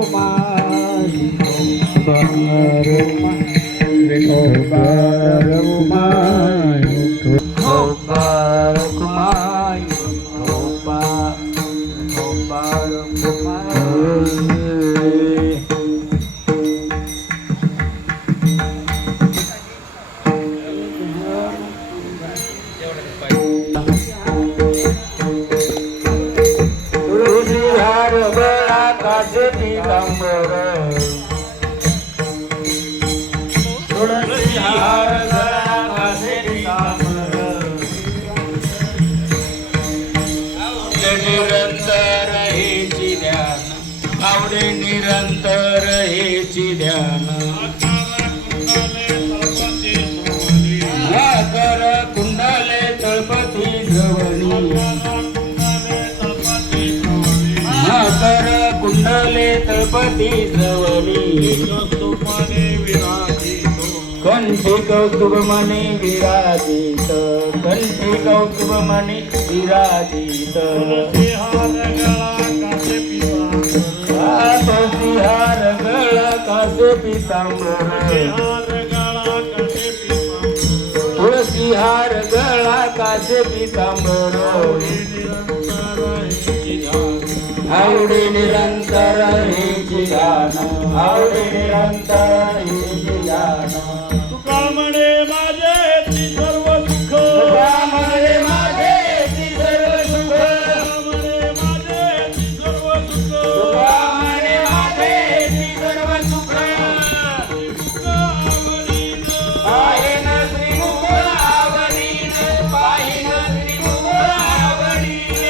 रघुमाई रघुमाई निरंतर हेची ध्यान आवडे निरंतर हेची ध्यान कर कुंडले तळपती जवणी कर कुंडले तळपती जवणी कंठी कौतुक मनी विराजित कंठी कौतुक मनी विराजित तुळशीहार गळा कासे पितांबर तुळशीहार गळा कासे पितांबर आवडे निरंतर हेची गान आवडे निरंतर हेची गान तुका म्हणे माझे ती सर्व सुख तुका म्हणे माझे ती सर्व सुख म्हणे माझे ती सर्व सुख तुका म्हणे माझे ती सर्व सुख पाहिन श्रीमुख आवडीन पाहिन श्रीमुख आवडीन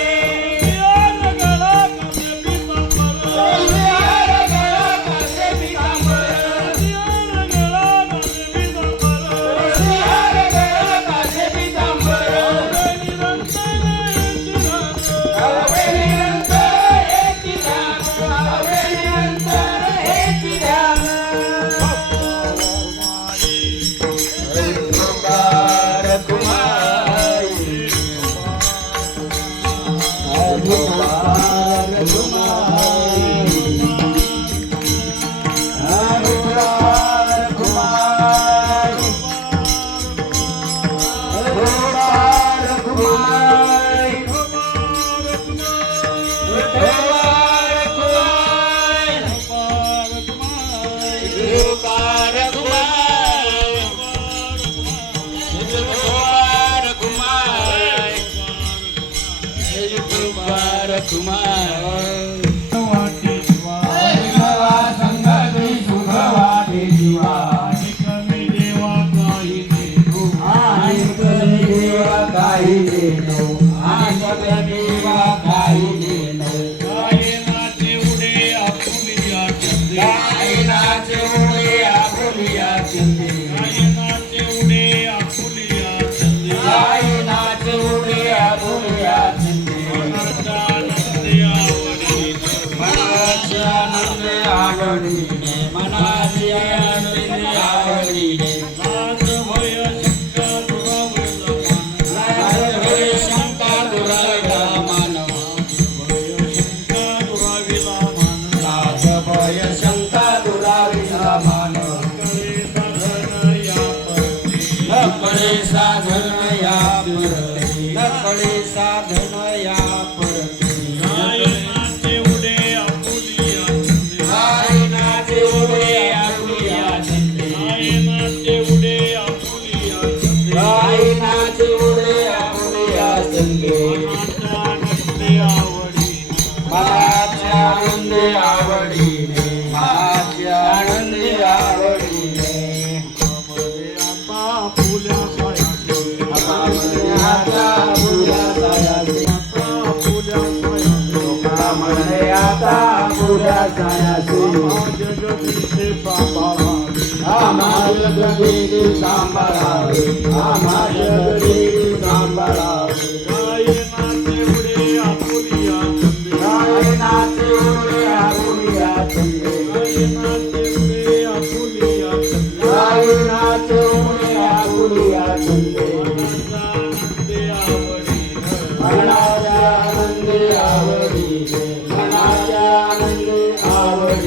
मनाच्या आनंदी आवडी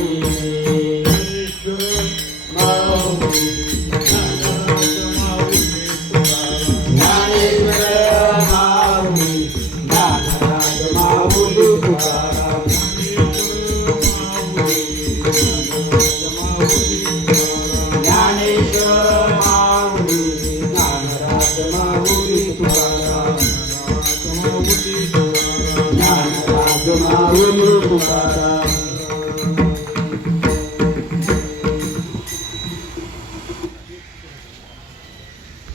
ज्ञानराज माऊली तुकाराम